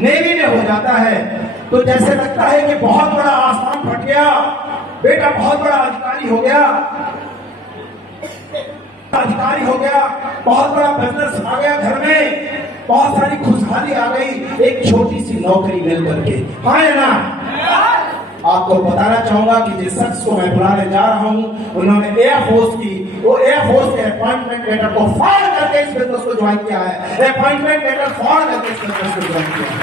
Navy में हो जाता है तो जैसे लगता है कि बहुत बड़ा आसमान फट गया, बेटा बहुत बड़ा अधिकारी हो गया, बहुत बड़ा बिजनेस आ गया घर में, बहुत सारी खुशहाली आ गई एक छोटी सी नौकरी मिल करके। हाँ या ना? आपको बताना चाहूंगा कि जिस शख्स को मैं बुलाने जा रहा हूं, उन्होंने एयरफोर्स के अपॉइंटमेंट लेटर को फाड़ करके इस बिजनेस को ज्वाइन किया है। अपॉइंटमेंट लेटर फाड़ करके इस बिजनेस को ज्वाइन किया है।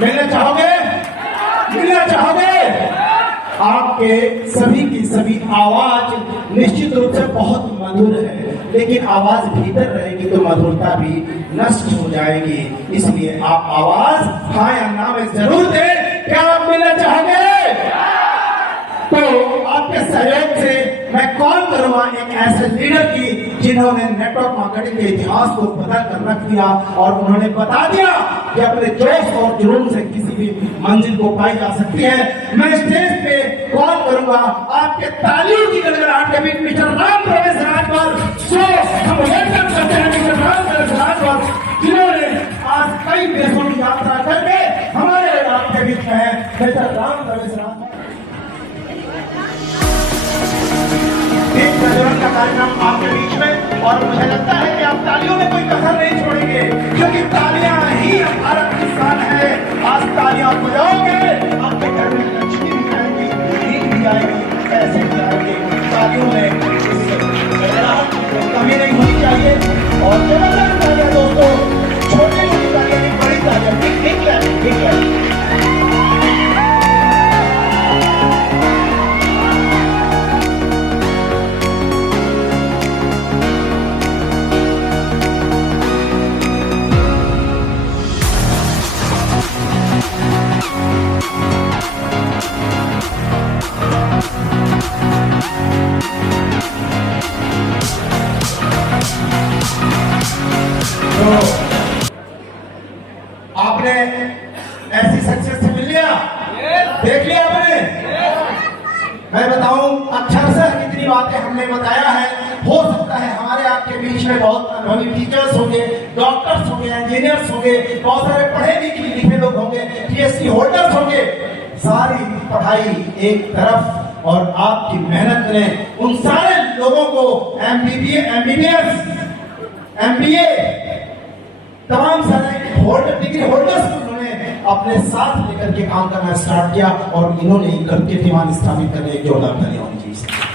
मिलना चाहोगे? आपके सभी की सभी आवाज निश्चित रूप से बहुत मधुर है, लेकिन आवाज भीतर रहेगी तो मधुरता भी नष्ट हो जाएगी। इसलिए आप आवाज हाँ या ना में जरूर दें। क्या आप मिलना चाहोगे? तो आपके सहयोग से मैं कॉल करूंगा एक ऐसे लीडर की जिन्होंने नेटवर्क मार्केटिंग के इतिहास को बदल कर रख दिया और उन्होंने बता दिया कि अपने जोश और जुनून से किसी भी मंजिल को पाई जा सकती है। मैं स्टेज पे कॉल करूंगा आपके तालियों की गड़गड़ाहट के बीच मिस्टर राम प्रवेश राजभर, हम वेलकम करते हैं मिस्टर राम प्रवेश राजभर, जिन्होंने आज कई देशों की यात्रा करके हमारे आपके बीच में है। मिस्टर राम प्रवेश राजभर का कार्यक्रम आपके बीच में, और मुझे लगता है कि आप तालियों में कोई कसर नहीं छोड़ेंगे, क्योंकि तालियां ही भारत की शान है। आज तालियां बजाओगे, आपके घर में लक्ष्मी भी आएगी, नींद भी आएगी, पैसे भी आएंगे। तालियों में कमी नहीं होनी चाहिए। और जबरदस्त तालियां दोस्तों, छोटी मोटी तालियां नहीं, बड़ी तालियां। ठीक है। आपने ऐसी सक्सेस से मिल लिया, देख लिया आपने। मैं बताऊं, अक्षरशः कितनी बातें हमने बताया है। हो सकता है हमारे आपके बीच में बहुत अनुभवी टीचर्स होंगे, डॉक्टर्स होंगे, इंजीनियर्स होंगे, बहुत सारे पढ़े लिखे लोग होंगे, पीएचडी होल्डर्स होंगे। सारी पढ़ाई एक तरफ और आपकी मेहनत ने उन सारे लोगों को एमबीबीएस, एमबीए, तमाम सारे डिग्री होल्डर्स को उन्होंने अपने साथ लेकर के काम करना स्टार्ट किया और इन्होंने कीर्तिमान स्थापित करने की जोरदार तालियां होनी चाहिए।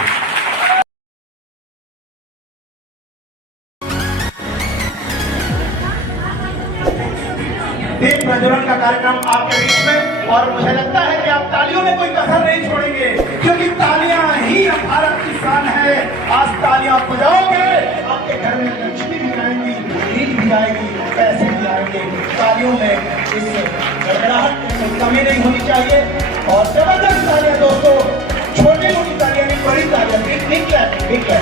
दीप प्रज्वलन का कार्यक्रम आपके बीच में, और मुझे लगता है कि आप तालियों में कोई कसर नहीं छोड़ेंगे, क्योंकि तालियां ही भारत की शान है। आज तालियां बजाओगे, आपके घर में लक्ष्मी भी आएंगी, नींद भी आएगी, पैसे भी आएंगे। तालियों में इस गड़गड़ाहट में कमी नहीं होनी चाहिए। और जबरदस्त तालियां दोस्तों, छोटी मोटी तालियां नहीं, बड़ी तालियां। ठीक है।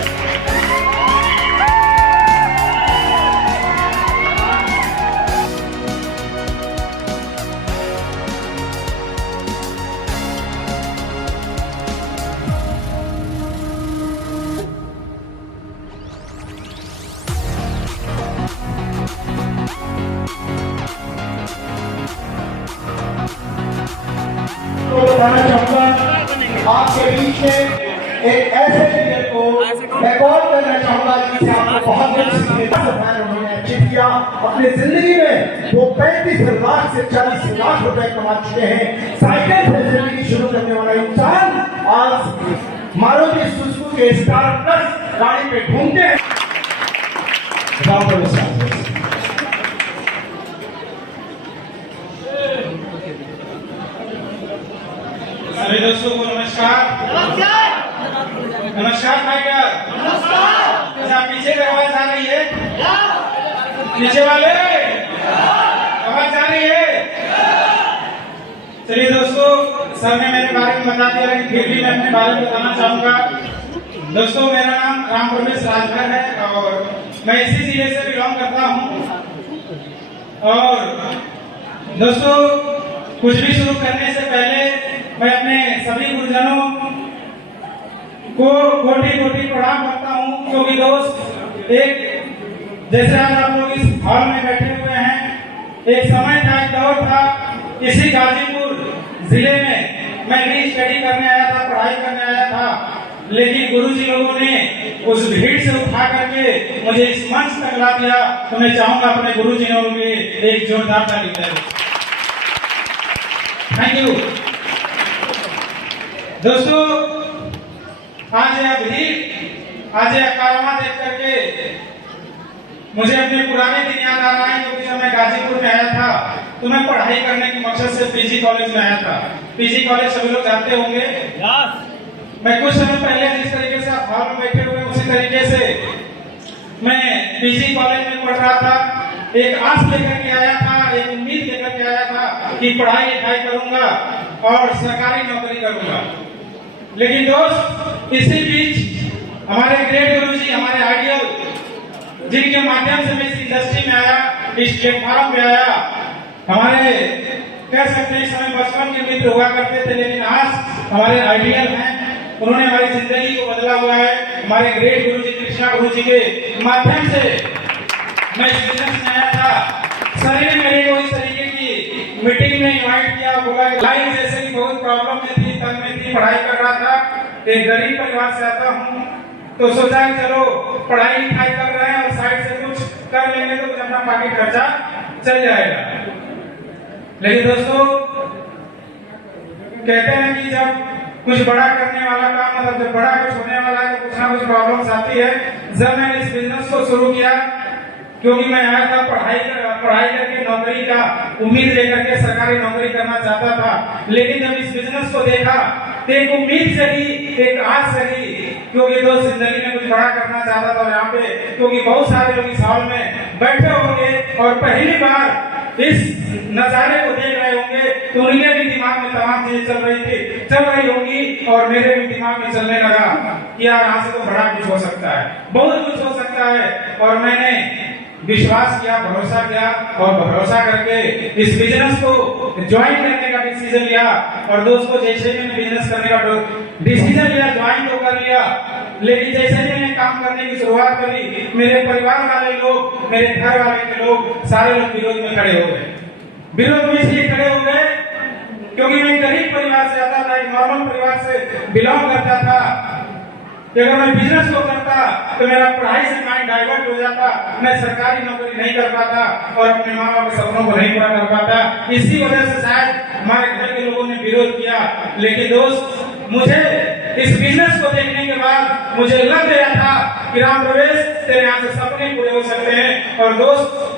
बताना चाहूंगा आपके बीच में एक ऐसे लीडर को मैं कॉल करना चाहूंगा जिसे आपको बहुत उन्होंने अचीव किया अपनी जिंदगी में। वो 35 लाख से 40 लाख रुपए कमा चुके हैं। साइकिल से जिंदगी शुरू करने वाला इंसान आज मारुति सुजुकी के स्टार प्लस गाड़ी पे घूमते हैं। सभी दोस्तों को नमस्कार। नमस्कार टाइगर। अच्छा, पीछे से आवाज आ रही है? पीछे वाले आवाज आ रही है? चलिए दोस्तों, सर ने मेरे बारे में बता दिया, लेकिन फिर भी मैं अपने बारे में बताना चाहूंगा। दोस्तों, मेरा नाम राम प्रवेश राजभर है और मैं इसी जिले से बिलोंग करता हूँ। और दोस्तों, कुछ भी शुरू करने से पहले मैं अपने सभी गुरुजनों को कोटि प्रणाम करता हूँ, क्योंकि दोस्त एक जैसे आज आप लोग इस हॉल में बैठे हुए हैं, एक समय था, एक दौर था, इसी गाजीपुर जिले में मैं भी स्टडी करने आया था, पढ़ाई करने आया था, लेकिन गुरुजी लोगों ने उस भीड़ से उठा करके मुझे इस मंच तक ला दिया। तो मैं चाहूंगा अपने गुरुजी लोगों के लिए एक जोरदार ताली दें। थैंक यू दोस्तों। आज यह भीड़, आज यह कारवां देख करके मुझे अपने पुराने दिन याद आ रहा है, क्योंकि जब मैं गाजीपुर में आया था तो मैं पढ़ाई करने की मकसद से पीजी कॉलेज में आया था। पीजी कॉलेज सभी लोग जानते होंगे। मैं कुछ समय पहले जिस तरीके से आप हॉल में बैठे हुए उसी तरीके से मैं पीजी कॉलेज में पढ़ रहा था। एक आस लेकर के आया था, एक उम्मीद लेकर के आया था कि पढ़ाई लिखाई करूंगा और सरकारी नौकरी करूंगा। लेकिन दोस्त, इसी बीच हमारे ग्रेट गुरुजी, हमारे आइडियल, जिनके माध्यम से मैं इस इंडस्ट्री में आया, इस प्लेटफॉर्म पे आया, हमारे कह सकते हैं समय बचपन के मित्र हुआ करते थे, लेकिन आज हमारे आइडियल हैं। उन्होंने हमारी जिंदगी को बदला हुआ है। हमारे ग्रेट गुरुजी कृष्णा गुरुजी के माध्यम से मैं इस बिजनेस में आया था। सर ने मेरे को इस तरीके की मीटिंग में इनवाइट किया, बोला लाइफ जैसे कि बहुत प्रॉब्लम में थी, तन में थी, पढ़ाई कर रहा था, एक गरीब परिवार से आता हूँ, तो सोचा कि चलो पढ़ाई लिखाई कर रहे हैं और साइड से कुछ कर लेंगे तो कुछ अपना पॉकेट खर्चा चल जाएगा। लेकिन दोस्तों, कहते हैं कि जब कुछ बड़ा करने वाला काम, मतलब जब बड़ा कुछ होने वाला है तो कुछ ना कुछ प्रॉब्लम्स आती है। जब मैंने इस बिजनेस को शुरू किया, क्योंकि मैं आया था पढ़ाई करके नौकरी का उम्मीद लेकर के सरकारी नौकरी करना चाहता था, लेकिन जब इस बिजनेस को देखा तो एक उम्मीद जगी, एक आस जगी, क्योंकि दोस्त जिंदगी में कुछ बड़ा करना चाहता था यहाँ पे। क्योंकि बहुत सारे लोग इस हॉल में बैठे होंगे और पहली बार इस नजारे को देख रहे होंगे, तो उनके भी दिमाग में तमाम चीजें चल रही होंगी और मेरे भी दिमाग में चलने लगा कि यार यहाँ से तो बड़ा कुछ हो सकता है, बहुत कुछ हो सकता है। और मैंने विश्वास किया, भरोसा किया और भरोसा करके इस बिजनेस को ज्वाइन करने का डिसीजन लिया। और दोस्तों, जैसे मैंने बिजनेस करने का डिसीजन लिया, ज्वाइन तो कर लिया, लेकिन जैसे ही मैंने काम करने की शुरुआत करी, मेरे परिवार वाले लोग, मेरे घर वाले के लोग, सारे लोग विरोध में खड़े हो गए। विरोध में इसलिए खड़े हो गए क्योंकि मैं गरीब परिवार से आता था, एक नॉर्मल परिवार से बिलोंग करता था। अगर मैं बिजनेस को करता तो मेरा पढ़ाई से माइंड डाइवर्ट हो जाता, मैं सरकारी नौकरी नहीं कर पाता और अपने माँ बाप के सपनों को नहीं पूरा कर पाता। इसी वजह से शायद हमारे घर के लोगों ने विरोध किया। लेकिन दोस्त, मुझे इस बिजनेस को देखने के बाद मुझे लग गया था कि राम प्रवेश, तेरे यहाँ से सपने पूरे हो सकते हैं। और दोस्त,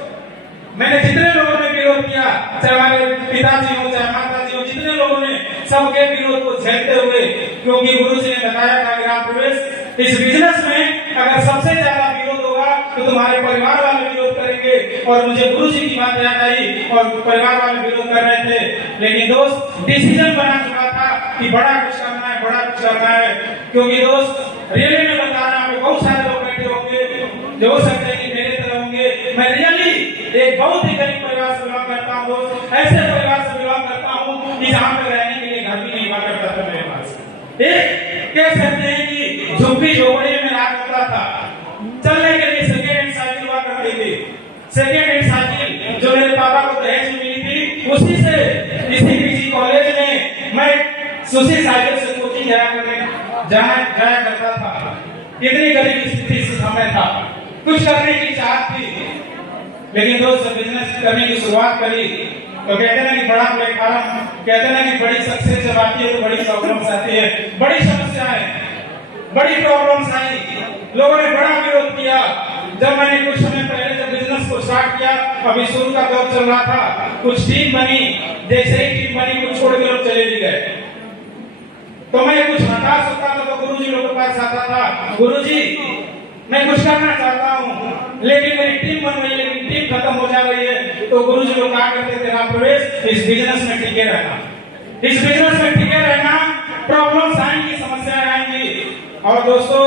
मैंने जितने लोगों ने विरोध किया, चाहे हमारे पिताजी हो, चाहे माताजी हो, जितने लोगों ने, सबके विरोध को झेलते हुए, क्योंकि गुरुजी ने बताया था कि राम प्रवेश, इस बिजनेस में अगर सबसे ज्यादा विरोध होगा तो तुम्हारे परिवार वाले विरोध करेंगे। और मुझे गुरुजी की बात याद आई और परिवार वाले विरोध कर रहे थे। लेकिन दोस्त, डिसीजन बना चुका था कि बड़ा कुछ करना है, बड़ा कुछ करना है। क्योंकि दोस्त, रियली में बता रहा हूँ, बहुत सारे लोग बैठे होंगे जो हो सकते हैं कि मेरे तरह होंगे। मैं रियली एक बहुत ही गरीब परिवार से बिलोंग करता हूँ दोस्त, ऐसे परिवार से बिलोंग करता हूँ कि जहाँ पे रहने के लिए घर भी नहीं हुआ करता था मेरे पास। एक कह सकते हैं कि झुग्गी झोपड़ी में रहा करता था। चलने के लिए सेकेंड हैंड साइकिल हुआ करती थी। सेकेंड हैंड साइकिल जो मेरे पापा को दहेज में मिली थी, उसी से इसी पीजी कॉलेज में मैं उसी साइकिल से कोचिंग जाया करता था। इतनी गरीब स्थिति से समय था, कुछ करने की चाहत थी। लेकिन दोस्त, बिजनेस करने की शुरुआत करी तो कहते हैं कि बड़ा प्लेटफॉर्म, कहते हैं कि बड़ी सक्सेस जब आती है तो बड़ी प्रॉब्लम्स आती है, बड़ी समस्याएं, बड़ी प्रॉब्लम्स आई। लोगों ने बड़ा विरोध किया। जब मैंने कुछ समय पहले जब बिजनेस को स्टार्ट किया, अभी शुरू का दौर चल रहा था, कुछ टीम बनी, जैसे ही टीम बनी कुछ छोड़ के लोग चले भी गए। तो मैं कुछ हताश होता था तो गुरुजी लोगों के पास आता था, गुरुजी मैं कुछ करना चाहता हूँ लेकिन मेरी टीम बन रही है, लेकिन टीम खत्म हो जा रही है। तो गुरुजी लोग कहा करते थे, राम प्रवेश, इस बिजनेस में टिके रहना, इस बिजनेस में टिके रहना, प्रॉब्लम्स आएंगी, समस्याएं आएंगी। और दोस्तों,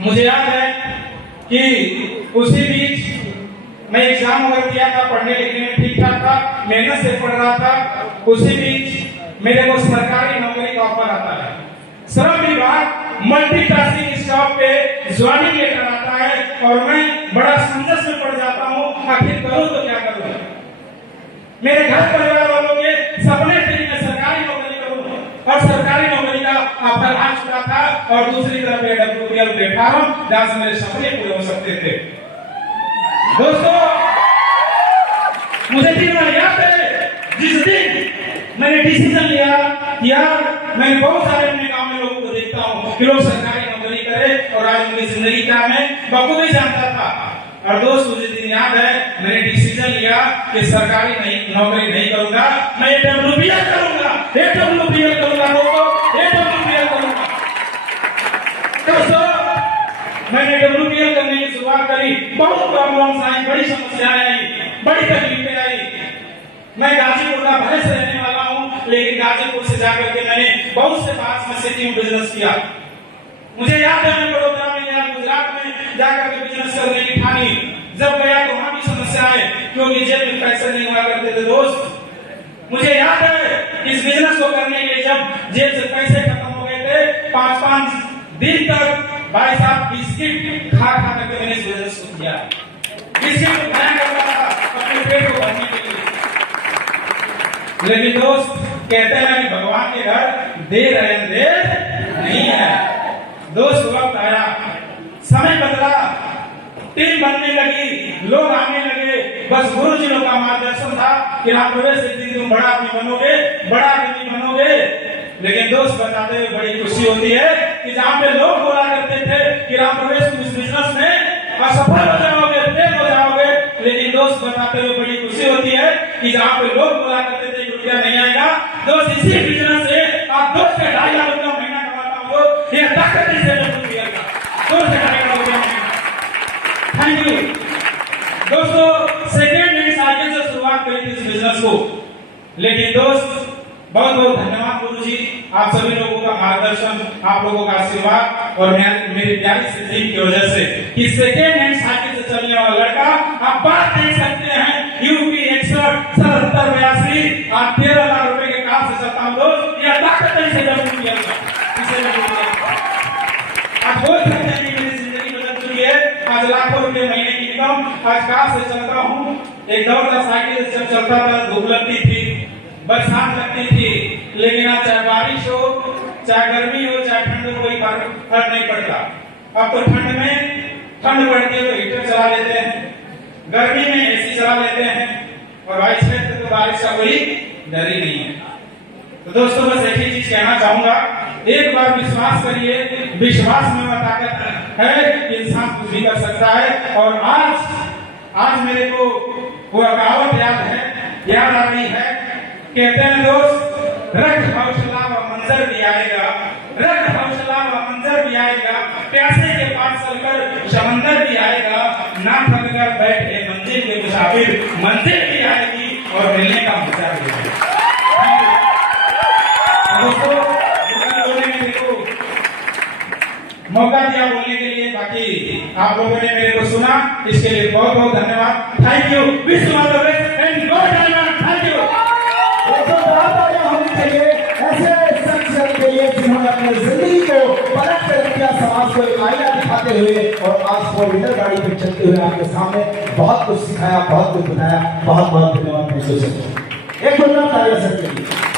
मुझे याद है कि उसी बीच मैं एग्जाम वगैरह दिया था, पढ़ने लिखने में ठीक ठाक था, मेहनत से पढ़ रहा था। उसी बीच मेरे को सरकारी नौकरी का ऑफर आता है। श्रम विभाग मल्टीटास्किंग स्टाफ पे ज्वाइनिंग लेकर आता है और मैं बड़ा संघर्ष में पड़ जाता हूँ, आखिर करूँ तो क्या करूँ। मेरे घर परिवार वालों के सपने थे कि मैं सरकारी नौकरी करूं, और सरकारी नौकरी का ऑफर आ चुका था, और दूसरी तरफ AWPL प्लेटफॉर्म जहां से मेरे सपने पूरे हो सकते थे। दोस्तों, मुझे दिन भर याद है जिस दिन मैंने डिसीजन लिया कि यार मैं बहुत सारे अपने गांव में लोगों को देखता हूं कि लोग सरकारी नौकरी करे, और आज उनकी जिंदगी क्या मैं बखूबी जानता था। और दोस्त, मुझे दिन याद है मैंने डिसीजन लिया कि सरकारी नौकरी नहीं करूंगा, मैं AWPL करूंगा, AWPL करूंगा दोस्तों, AWPL करूंगा। दोस्तों, मैंने AWPL करने की शुरुआत करी, बहुत प्रॉब्लम्स आई, बड़ी समस्याएं आई, बड़ी तकलीफें आई। मैं गाजीपुर का भले से रहने वाला हूं, लेकिन गाजीपुर से जाकर के मैंने बहुत से पास में सिटी में बिजनेस किया। मुझे याद है मैं बड़ौदा में या गुजरात में जाकर के बिजनेस करने की ठानी। जब गया तो वहां भी समस्याएं, क्योंकि जेब में पैसे नहीं हुआ करते थे। दोस्त, मुझे याद है इस बिजनेस को करने के लिए जब जेब से पैसे खत्म हो गए थे, 5-5 दिन तक भाई साहब बिस्किट खा करके मैंने इस बिजनेस को किया। बिस्किट को खाया करता था अपने पेट को भरने के लिए। लेकिन दोस्त, कहते हैं कि भगवान के घर देर नहीं है। दोस्त, वक्त आया, समय बदला, टीम बनने लगी, लोग आने लगे। बस गुरु जी लोग का मार्गदर्शन था कि राम प्रवेश एक दिन तुम बड़ा आदमी बनोगे, बड़ा आदमी बनोगे। लेकिन दोस्त, बताते हुए बड़ी खुशी होती है कि जहां पे लोग बोला करते थे कि राम प्रवेश तुम इस बिजनेस में असफल हो जाओगे, फेल हो जाओगे। लेकिन दोस्त, बताते हुए बड़ी खुशी होती है कि जहां पे लोग बोला करते थे कि रुपया नहीं आएगा, दोस्त इसी बिजनेस से आप 2 से 2.5 लाख रुपया महीना कमाता हो। ये ताकत से थैंक यू दोस्तों। सेकेंड हैंड साइकिल से शुरुआत करी थी इस बिजनेस को। लेकिन दोस्त, बहुत बहुत धन्यवाद गुरु जी, आप सभी लोगों का मार्गदर्शन, आप लोगों का आशीर्वाद और मेरी प्यारी सी टीम की वजह से कि सेकेंड हैंड साइकिल से चलने वाला लड़का, आप बात देख सकते हैं, यूपी 61 77 82 और 13 लाख रुपए के कार से चलता हूं। दोस्त, यह ताकत है इसे आप बोल सकते हैं कि मेरी जिंदगी बदल चुकी है। आज लाखों रुपए महीने की इनकम, आज कार से चलता हूँ। एक दौर था साइकिल से जब चलता था, धूप लगती थी, बरसात लगती थी, लेकिन आज चाहे बारिश हो, चाहे गर्मी हो, चाहे ठंड हो, कोई फर्क नहीं पड़ता। अब तो ठंड पड़ती है तो हीटर चला लेते हैं, गर्मी में AC चला लेते हैं, और भाई क्षेत्र तो बारिश का कोई डर ही नहीं है। तो दोस्तों, बस एक ही चीज कहना चाहूंगा, एक बार विश्वास करिए, विश्वास में वह ताकत है कि इंसान कुछ भी कर सकता है। और आज मेरे को वो कहावत याद आ रही है। कहते हैं दोस्त, रख हौसला व मंजर भी आएगा, रख हौसला व मंजर भी आएगा, प्यासे के पास चलकर समंदर भी आएगा, ना थक कर बैठे मंजिल के मुसाफिर, मंजिल भी आएगी और मिलने का मजा भी आएगा। दोस्तों, मौका दिया बोलने के लिए, बाकी आप लोगों ने मेरे को सुना, इसके लिए बहुत बहुत धन्यवाद। Thank you. विश्व माता एंड गॉड धन्यवाद। Thank you. होनी चाहिए ऐसे शख्स के लिए जिन्होंने अपनी जिंदगी को पलट कर दिया, समाज को एक आईना दिखाते हुए और आज 4 व्हीलर गाड़ी पे चलते हुए आपके सामने बहुत कुछ सिखाया, बहुत कुछ बताया। बहुत बहुत धन्यवाद। एक बार तालियां सबके लिए।